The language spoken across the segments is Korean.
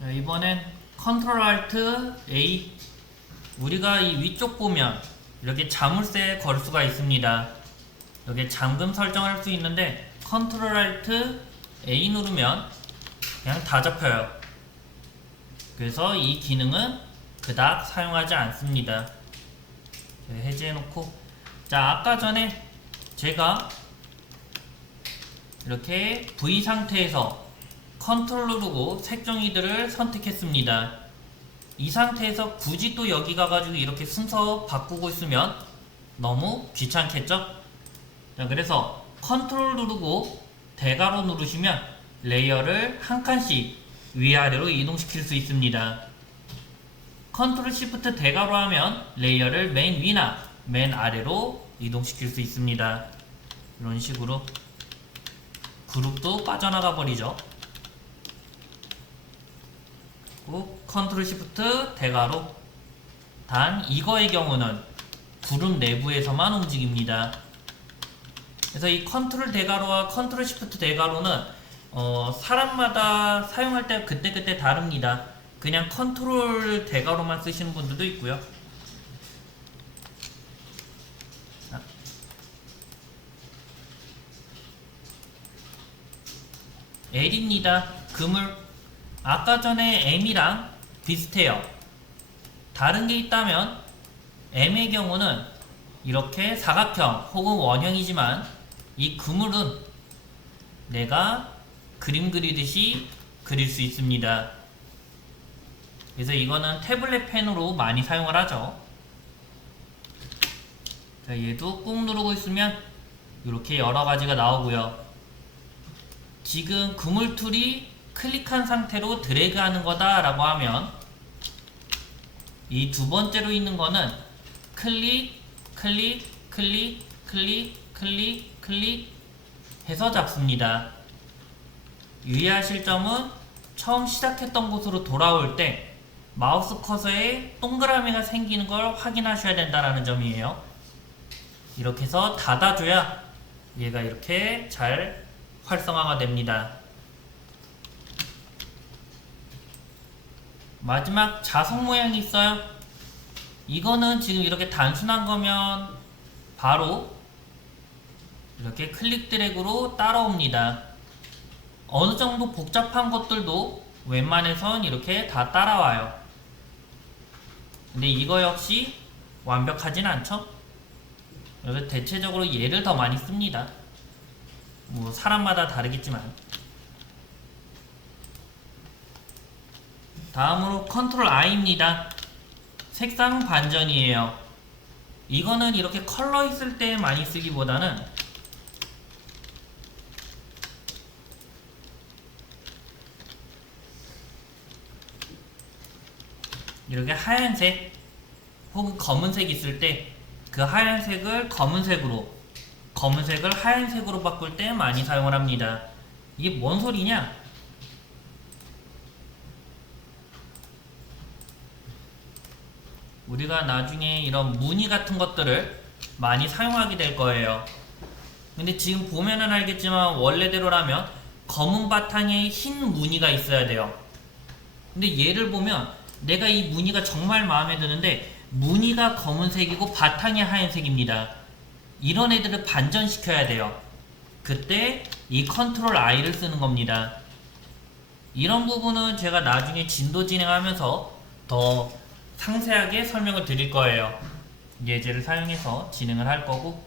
자, 이번엔 컨트롤 알트 A 우리가 이 위쪽 보면 이렇게 자물쇠 걸 수가 있습니다. 여기 잠금 설정할 수 있는데 컨트롤 알트 A 누르면 그냥 다 잡혀요. 그래서 이 기능은 그닥 사용하지 않습니다. 네, 해제해 놓고 자 아까 전에 제가 이렇게 V 상태에서 컨트롤 누르고 색종이들을 선택했습니다. 이 상태에서 굳이 또 여기 가가지고 이렇게 순서 바꾸고 있으면 너무 귀찮겠죠? 자, 그래서 컨트롤 누르고 대괄호 누르시면 레이어를 한 칸씩 위아래로 이동시킬 수 있습니다. 컨트롤 시프트 대괄호 하면 레이어를 맨 위나 맨 아래로 이동시킬 수 있습니다. 이런 식으로 그룹도 빠져나가 버리죠. 그리고 컨트롤 시프트 대괄호 단 이거의 경우는 그룹 내부에서만 움직입니다. 그래서 이 컨트롤 대괄호와 컨트롤 시프트 대괄호는 어, 사람마다 사용할 때 그때그때 다릅니다. 그냥 컨트롤 대괄호만 쓰시는 분들도 있고요. 자. L입니다. 그물. 아까 전에 M이랑 비슷해요. 다른 게 있다면 M의 경우는 이렇게 사각형 혹은 원형이지만 이 그물은 내가 그림 그리듯이 그릴 수 있습니다. 그래서 이거는 태블릿 펜으로 많이 사용을 하죠. 자, 얘도 꾹 누르고 있으면 이렇게 여러 가지가 나오고요. 지금 그물 툴이 클릭한 상태로 드래그 하는 거다라고 하면 이 두 번째로 있는 거는 클릭, 클릭, 클릭, 클릭, 클릭, 클릭 해서 잡습니다. 유의하실 점은 처음 시작했던 곳으로 돌아올 때 마우스 커서에 동그라미가 생기는 걸 확인하셔야 된다는 점이에요. 이렇게 해서 닫아줘야 얘가 이렇게 잘 활성화가 됩니다. 마지막 자석 모양이 있어요. 이거는 지금 이렇게 단순한 거면 바로 이렇게 클릭 드래그로 따라옵니다. 어느 정도 복잡한 것들도 웬만해선 이렇게 다 따라와요. 근데 이거 역시 완벽하진 않죠? 그래서 대체적으로 얘를 더 많이 씁니다. 뭐 사람마다 다르겠지만 다음으로 컨트롤 I입니다. 색상 반전이에요. 이거는 이렇게 컬러 있을 때 많이 쓰기보다는 이렇게 하얀색 혹은 검은색 있을 때 그 하얀색을 검은색으로 검은색을 하얀색으로 바꿀 때 많이 사용을 합니다. 이게 뭔 소리냐? 우리가 나중에 이런 무늬 같은 것들을 많이 사용하게 될 거예요. 근데 지금 보면은 알겠지만 원래대로라면 검은 바탕에 흰 무늬가 있어야 돼요. 근데 얘를 보면 내가 이 무늬가 정말 마음에 드는데 무늬가 검은색이고 바탕이 하얀색입니다. 이런 애들을 반전시켜야 돼요. 그때 이 컨트롤 I를 쓰는 겁니다. 이런 부분은 제가 나중에 진도 진행하면서 더 상세하게 설명을 드릴 거예요. 예제를 사용해서 진행을 할 거고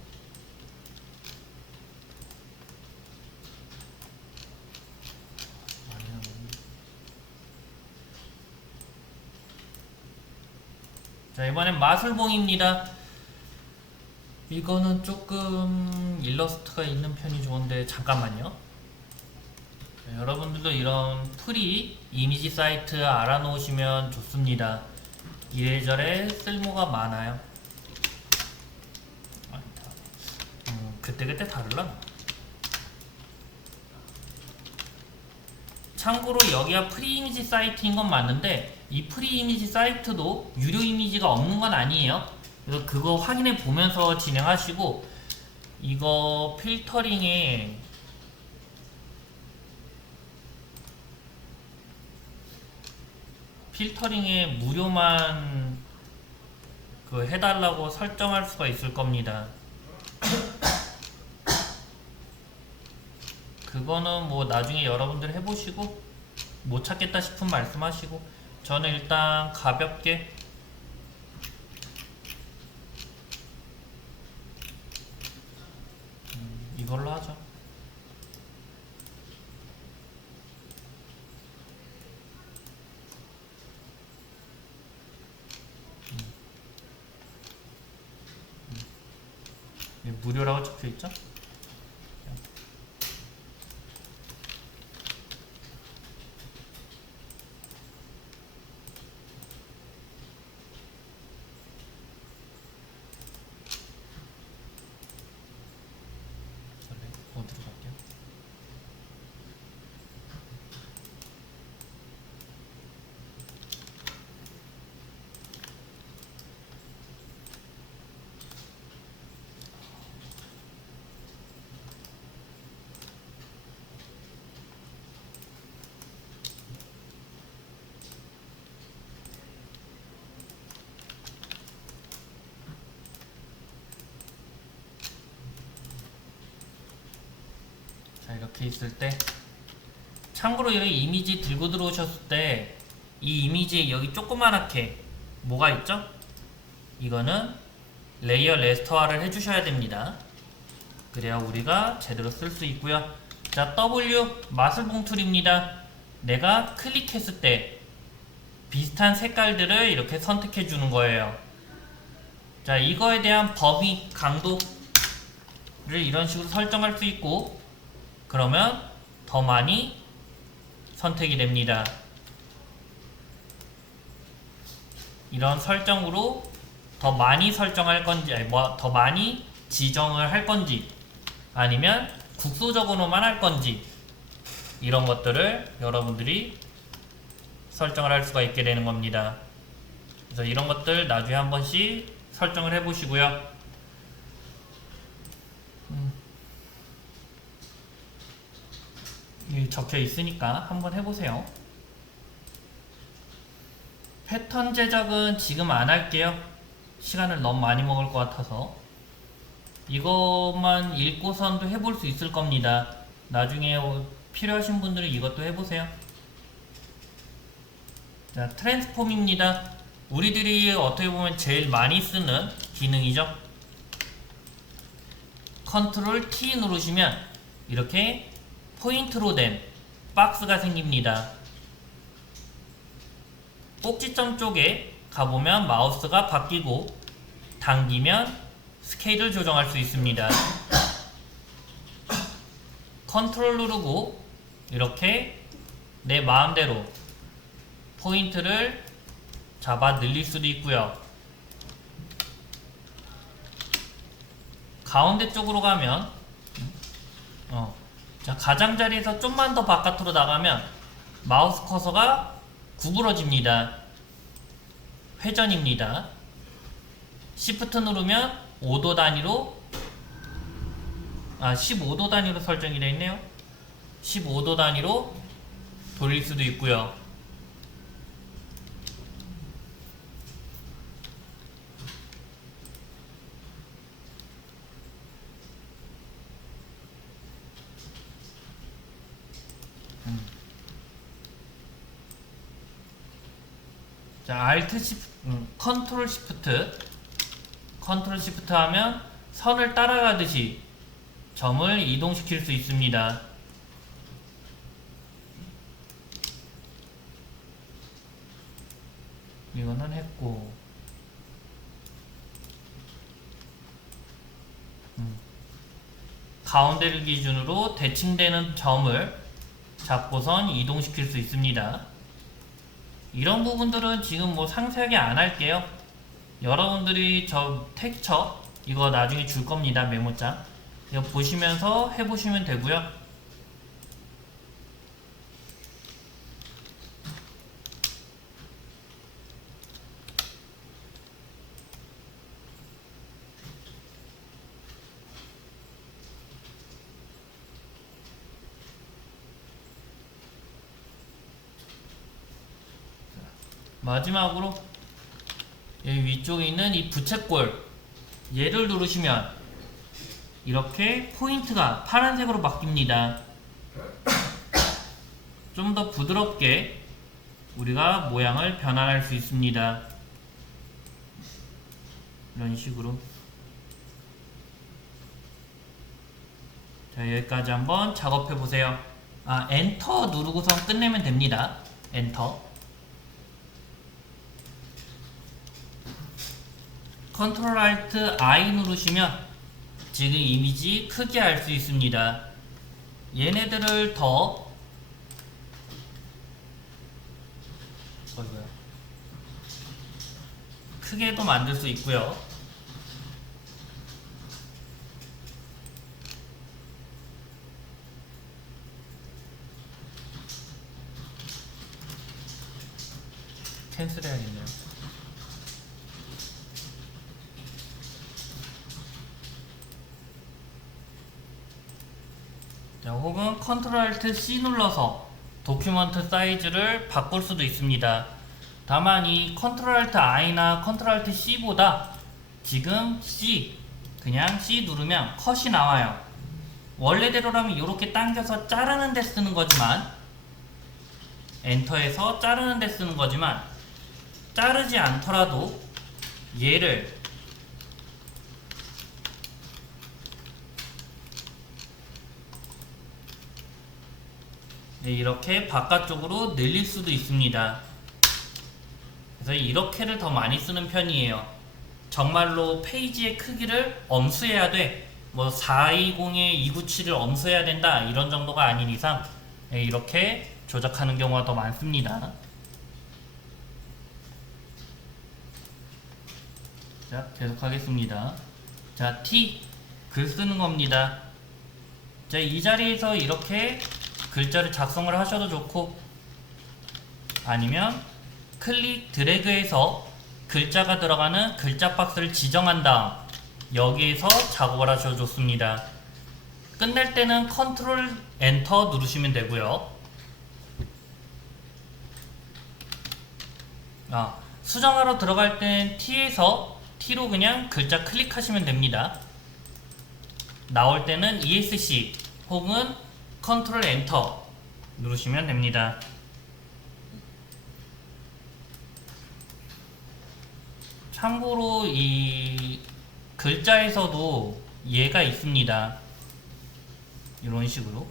자 이번엔 마술봉입니다. 이거는 조금 일러스트가 있는 편이 좋은데 잠깐만요. 자, 여러분들도 이런 프리 이미지 사이트 알아놓으시면 좋습니다. 이래저래 쓸모가 많아요. 음, 그때그때 다르나? 참고로 여기가 프리 이미지 사이트인 건 맞는데 이 프리 이미지 사이트도 유료 이미지가 없는 건 아니에요. 그래서 그거 확인해 보면서 진행하시고 이거 필터링에 필터링에 무료만 그 해달라고 설정할 수가 있을 겁니다. 그거는 뭐 나중에 여러분들 해보시고 못 찾겠다 싶으면 말씀하시고 저는 일단 가볍게 음, 이걸로 하죠. 예, 무료라고 적혀 있죠? 저를 어디로 갈게요? 자 이렇게 있을 때 참고로 이렇게 이미지 들고 들어오셨을 때 이 이미지에 여기 조그만하게 뭐가 있죠? 이거는 레이어 레스터화를 해주셔야 됩니다. 그래야 우리가 제대로 쓸 수 있고요. 자 W 마술 봉 툴입니다. 내가 클릭했을 때 비슷한 색깔들을 이렇게 선택해 주는 거예요. 자 이거에 대한 범위 강도를 이런 식으로 설정할 수 있고 그러면 더 많이 선택이 됩니다. 이런 설정으로 더 많이 설정할 건지, 아니 뭐 더 많이 지정을 할 건지, 아니면 국소적으로만 할 건지, 이런 것들을 여러분들이 설정을 할 수가 있게 되는 겁니다. 그래서 이런 것들 나중에 한 번씩 설정을 해 보시고요. 여기 적혀 있으니까 한번 해보세요. 패턴 제작은 지금 안 할게요. 시간을 너무 많이 먹을 것 같아서. 이것만 읽고선도 해볼 수 있을 겁니다. 나중에 필요하신 분들은 이것도 해보세요. 자, 트랜스폼입니다. 우리들이 어떻게 보면 제일 많이 쓰는 기능이죠. 컨트롤 T 누르시면 이렇게 포인트로 된 박스가 생깁니다. 꼭지점 쪽에 가보면 마우스가 바뀌고 당기면 스케일을 조정할 수 있습니다. 컨트롤 누르고 이렇게 내 마음대로 포인트를 잡아 늘릴 수도 있고요. 가운데 쪽으로 가면 어, 자, 가장자리에서 좀만 더 바깥으로 나가면 마우스 커서가 구부러집니다. 회전입니다. Shift 누르면 5도 단위로 아 15도 단위로 설정이 되어 있네요. 15도 단위로 돌릴 수도 있고요. 자, Alt Shift, 음, Ctrl Shift, Ctrl Shift 하면 선을 따라가듯이 점을 이동시킬 수 있습니다. 이거는 했고, 음. 가운데를 기준으로 대칭되는 점을 잡고선 이동시킬 수 있습니다. 이런 부분들은 지금 뭐 상세하게 안 할게요. 여러분들이 저 텍스처 이거 나중에 줄 겁니다. 메모장. 이거 보시면서 해보시면 되고요. 마지막으로 여기 위쪽에 있는 이 부채꼴 얘를 누르시면 이렇게 포인트가 파란색으로 바뀝니다. 좀 더 부드럽게 우리가 모양을 변환할 수 있습니다. 이런 식으로 자 여기까지 한번 작업해 보세요. 아 엔터 누르고선 끝내면 됩니다. 엔터 컨트롤 알트 I 누르시면 지금 이미지 크게 할수 있습니다. 얘네들을 더. 크게도 만들 수 있고요. 캔슬 해야겠네요. 자, 혹은 컨트롤 알트 C 눌러서 도큐먼트 사이즈를 바꿀 수도 있습니다. 다만 이 컨트롤 알트 I나 컨트롤 알트 C보다 지금 C 그냥 C 누르면 컷이 나와요. 원래대로라면 이렇게 당겨서 자르는 데 쓰는 거지만 엔터에서 자르는 데 쓰는 거지만 자르지 않더라도 얘를 네, 이렇게 바깥쪽으로 늘릴 수도 있습니다. 그래서 이렇게를 더 많이 쓰는 편이에요. 정말로 페이지의 크기를 엄수해야 돼. 뭐 420에 297을 엄수해야 된다. 이런 정도가 아닌 이상 네, 이렇게 조작하는 경우가 더 많습니다. 자, 계속 하겠습니다. 자, T 글 쓰는 겁니다. 자, 이 자리에서 이렇게 글자를 작성을 하셔도 좋고 아니면 클릭 드래그해서 글자가 들어가는 글자 박스를 지정한 다음 여기에서 작업을 하셔도 좋습니다. 끝낼 때는 컨트롤 엔터 누르시면 되고요. 아, 수정하러 들어갈 땐 T에서 T로 그냥 글자 클릭하시면 됩니다. 나올 때는 ESC 혹은 컨트롤 엔터 누르시면 됩니다. 참고로 이 글자에서도 얘가 있습니다. 이런 식으로.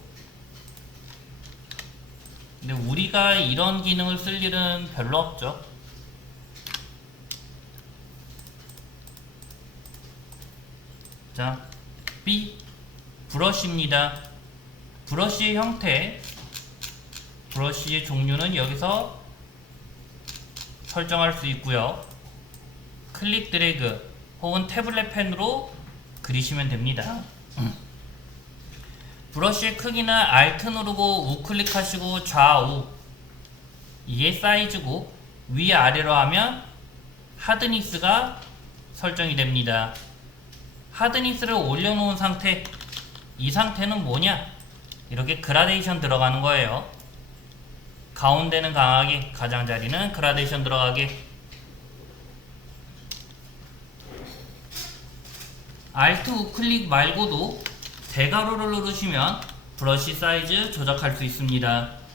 근데 우리가 이런 기능을 쓸 일은 별로 없죠. 자, B 브러쉬입니다. 브러쉬의 형태, 브러쉬의 종류는 여기서 설정할 수 있고요. 클릭 드래그 혹은 태블릿 펜으로 그리시면 됩니다. 브러쉬의 크기는 Alt 누르고 우클릭 하시고 좌우 이게 사이즈고 위아래로 하면 하드니스가 설정이 됩니다. 하드니스를 올려놓은 상태 이 상태는 뭐냐? 이렇게 그라데이션 들어가는 거예요. 가운데는 강하게, 가장자리는 그라데이션 들어가게. Alt 우클릭 말고도 대괄호를 누르시면 브러쉬 사이즈 조작할 수 있습니다.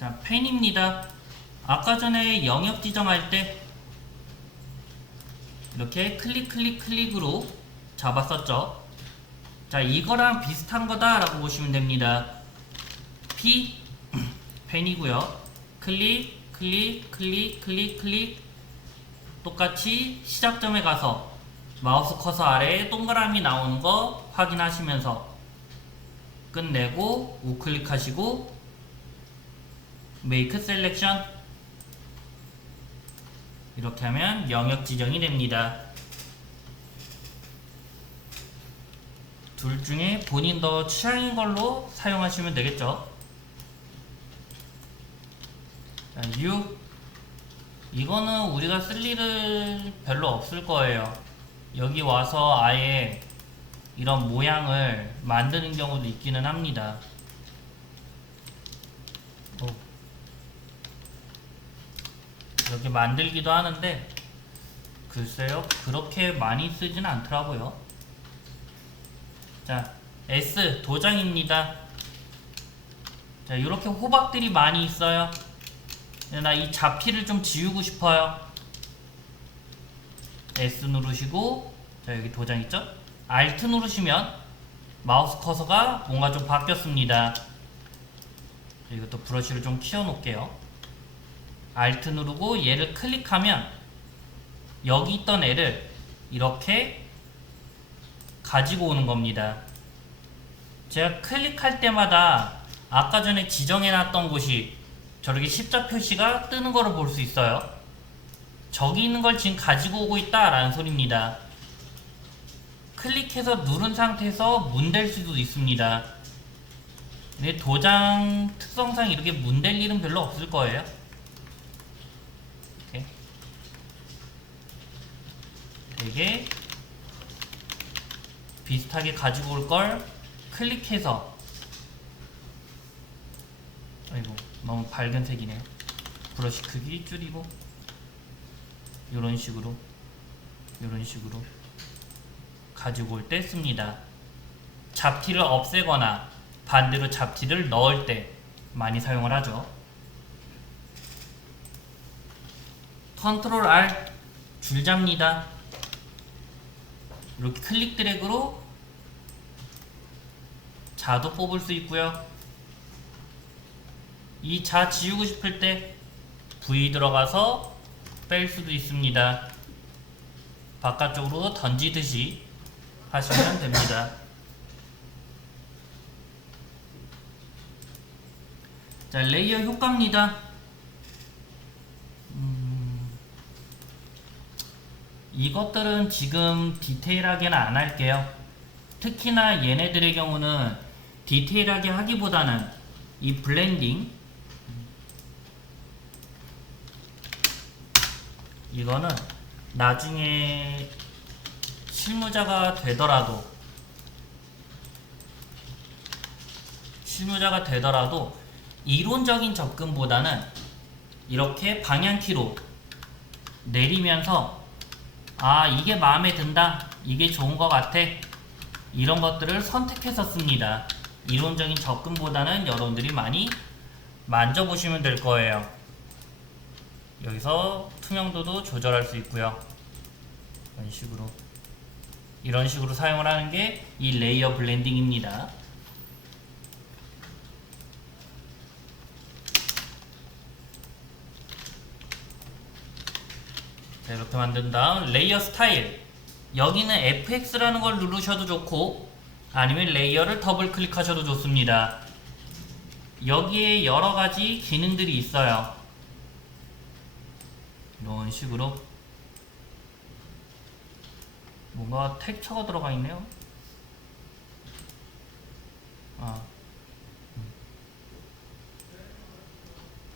자, 펜입니다. 아까 전에 영역 지정할 때 이렇게 클릭 클릭 클릭으로 잡았었죠. 자, 이거랑 비슷한 거다라고 보시면 됩니다. P 펜이고요. 클릭 클릭 클릭 클릭 클릭 똑같이 시작점에 가서 마우스 커서 아래에 동그라미 나오는 거 확인하시면서 끝내고 우클릭하시고 메이크 셀렉션 이렇게 하면 영역 지정이 됩니다. 둘 중에 본인 더 취향인 걸로 사용하시면 되겠죠. 자, 6 이거는 우리가 쓸 일을 별로 없을 거예요 여기 와서 아예 이런 모양을 만드는 경우도 있기는 합니다 이렇게 만들기도 하는데 글쎄요 그렇게 많이 쓰진 않더라고요. 자 S 도장입니다. 자 이렇게 호박들이 많이 있어요. 나 이 잡티를 좀 지우고 싶어요. S 누르시고 자 여기 도장 있죠? Alt 누르시면 마우스 커서가 뭔가 좀 바뀌었습니다. 자, 이것도 브러쉬를 좀 키워 놓을게요 Alt 누르고 얘를 클릭하면 여기 있던 애를 이렇게 가지고 오는 겁니다. 제가 클릭할 때마다 아까 전에 지정해 놨던 곳이 저렇게 십자 표시가 뜨는 거를 볼 수 있어요. 저기 있는 걸 지금 가지고 오고 있다 라는 소리입니다. 클릭해서 누른 상태에서 문댈 수도 있습니다. 근데 도장 특성상 이렇게 문댈 일은 별로 없을 거예요. 이렇게. 되게 비슷하게 가지고 올 걸 클릭해서. 아이고 너무 밝은 색이네요. 브러쉬 크기 줄이고 이런 식으로 이런 식으로 가지고 올 때 씁니다. 잡티를 없애거나 반대로 잡티를 넣을 때 많이 사용을 하죠. 컨트롤 R 줄 잡니다 이렇게 클릭 드래그로 자도 뽑을 수 있고요. 이 자 지우고 싶을 때 V 들어가서 뺄 수도 있습니다. 바깥쪽으로 던지듯이 하시면 됩니다. 자, 레이어 효과입니다. 이것들은 지금 디테일하게는 안 할게요. 특히나 얘네들의 경우는 디테일하게 하기보다는 이 블렌딩 이거는 나중에 실무자가 되더라도 실무자가 되더라도 이론적인 접근보다는 이렇게 방향키로 내리면서 아 이게 마음에 든다? 이게 좋은 것 같아? 이런 것들을 선택해서 씁니다. 이론적인 접근보다는 여러분들이 많이 만져보시면 될 거예요. 여기서 투명도도 조절할 수 있고요. 이런 식으로. 이런 식으로 사용을 하는 게 이 레이어 블렌딩입니다 자, 이렇게 만든 다음 레이어 스타일. 여기는 FX라는 걸 누르셔도 좋고 아니면 레이어를 더블 클릭하셔도 좋습니다. 여기에 여러 가지 기능들이 있어요. 이런 식으로. 뭔가 텍처가 들어가 있네요. 아.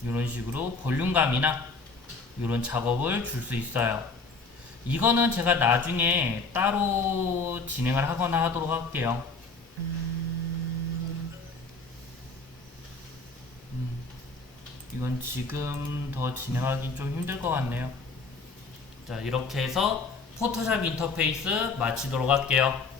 이런 식으로 볼륨감이나 이런 작업을 줄 수 있어요. 이거는 제가 나중에 따로 진행을 하거나 하도록 할게요. 음, 이건 지금 더 진행하기 좀 힘들 것 같네요. 자, 이렇게 해서 포토샵 인터페이스 마치도록 할게요.